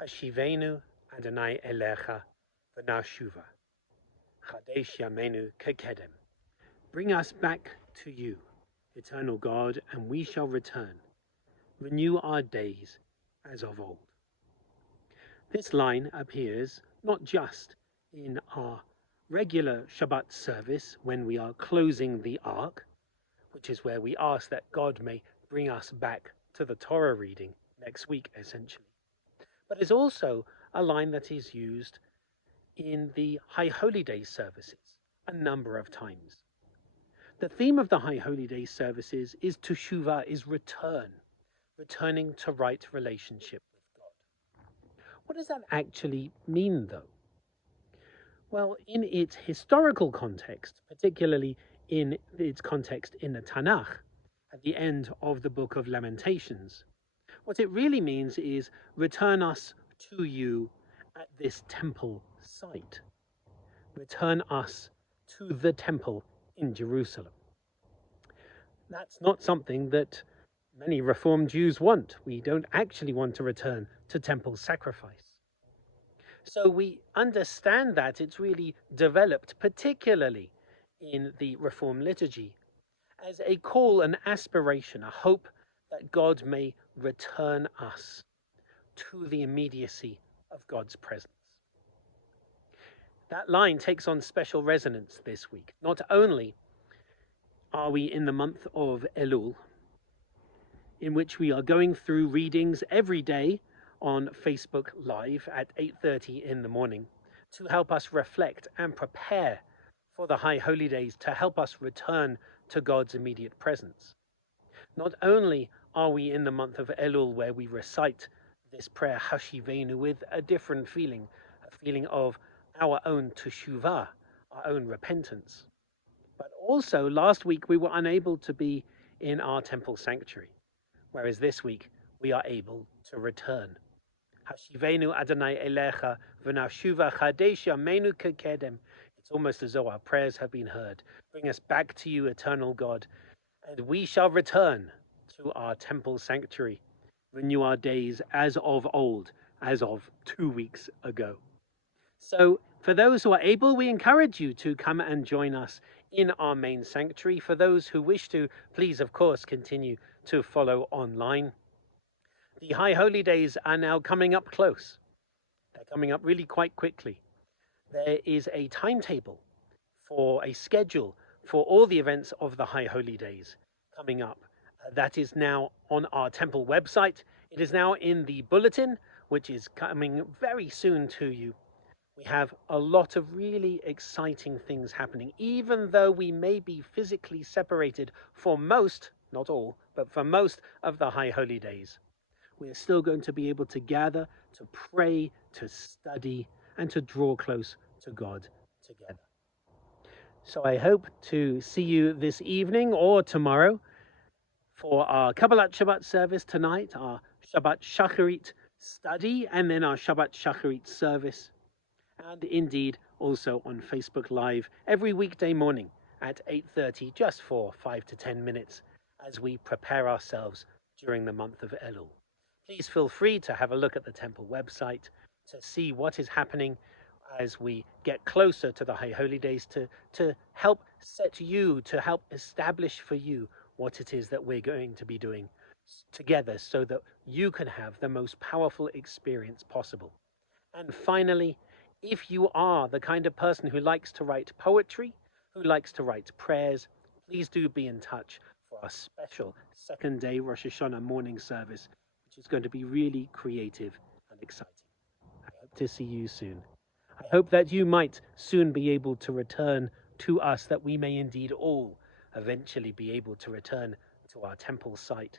Hashiveinu Adonai Elecha v'nashuva, Chadesh Yameinu kekedem. Bring us back to you, eternal God, and we shall return. Renew our days as of old. This line appears not just in our regular Shabbat service when we are closing the Ark, which is where we ask that God may bring us back to the Torah reading next week, essentially. But it's also a line that is used in the High Holy Day services a number of times. The theme of the High Holy Day services is Teshuvah, is returning to right relationship with God. What does that actually mean, though? Well, in its historical context, particularly in its context in the Tanakh, at the end of the Book of Lamentations, what it really means is return us to you at this temple site. Return us to the temple in Jerusalem. That's not something that many Reformed Jews want. We don't actually want to return to temple sacrifice. So we understand that it's really developed, particularly in the Reform liturgy, as a call, an aspiration, a hope that God may return us to the immediacy of God's presence. That line takes on special resonance this week. Not only are we in the month of Elul, in which we are going through readings every day on Facebook Live at 8:30 in the morning to help us reflect and prepare for the High Holy Days, to help us return to God's immediate presence. Not only are we in the month of Elul, where we recite this prayer Hashiveinu with a different feeling, a feeling of our own teshuvah, our own repentance, but also last week we were unable to be in our temple sanctuary, whereas this week we are able to return. Hashiveinu Adonai Elecha v'nashuva Chadesh Yameinu kekedem. It's almost as though our prayers have been heard. Bring us back to you, eternal God, and we shall return to our temple sanctuary, renew our days as of old, as of 2 weeks ago. So for those who are able, we encourage you to come and join us in our main sanctuary. For those who wish to, please, of course, continue to follow online. The High Holy Days are now coming up close. They're coming up really quite quickly. There is a timetable for a schedule for all the events of the High Holy Days coming up. That is now on our temple website. It is now in the bulletin, which is coming very soon to you. We have a lot of really exciting things happening, even though we may be physically separated for most, not all, but for most of the High Holy Days. We are still going to be able to gather, to pray, to study, and to draw close to God together. So I hope to see you this evening or tomorrow for our Kabbalat Shabbat service tonight, our Shabbat Shacharit study, and then our Shabbat Shacharit service. And indeed also on Facebook Live every weekday morning at 8:30, just for 5 to 10 minutes as we prepare ourselves during the month of Elul. Please feel free to have a look at the temple website to see what is happening as we get closer to the High Holy Days, to help set you, to help establish for you what it is that we're going to be doing together so that you can have the most powerful experience possible. And finally, if you are the kind of person who likes to write poetry, who likes to write prayers, please do be in touch for our special second day Rosh Hashanah morning service, which is going to be really creative and exciting. I hope to see you soon. I hope that you might soon be able to return to us, that we may indeed all eventually be able to return to our temple site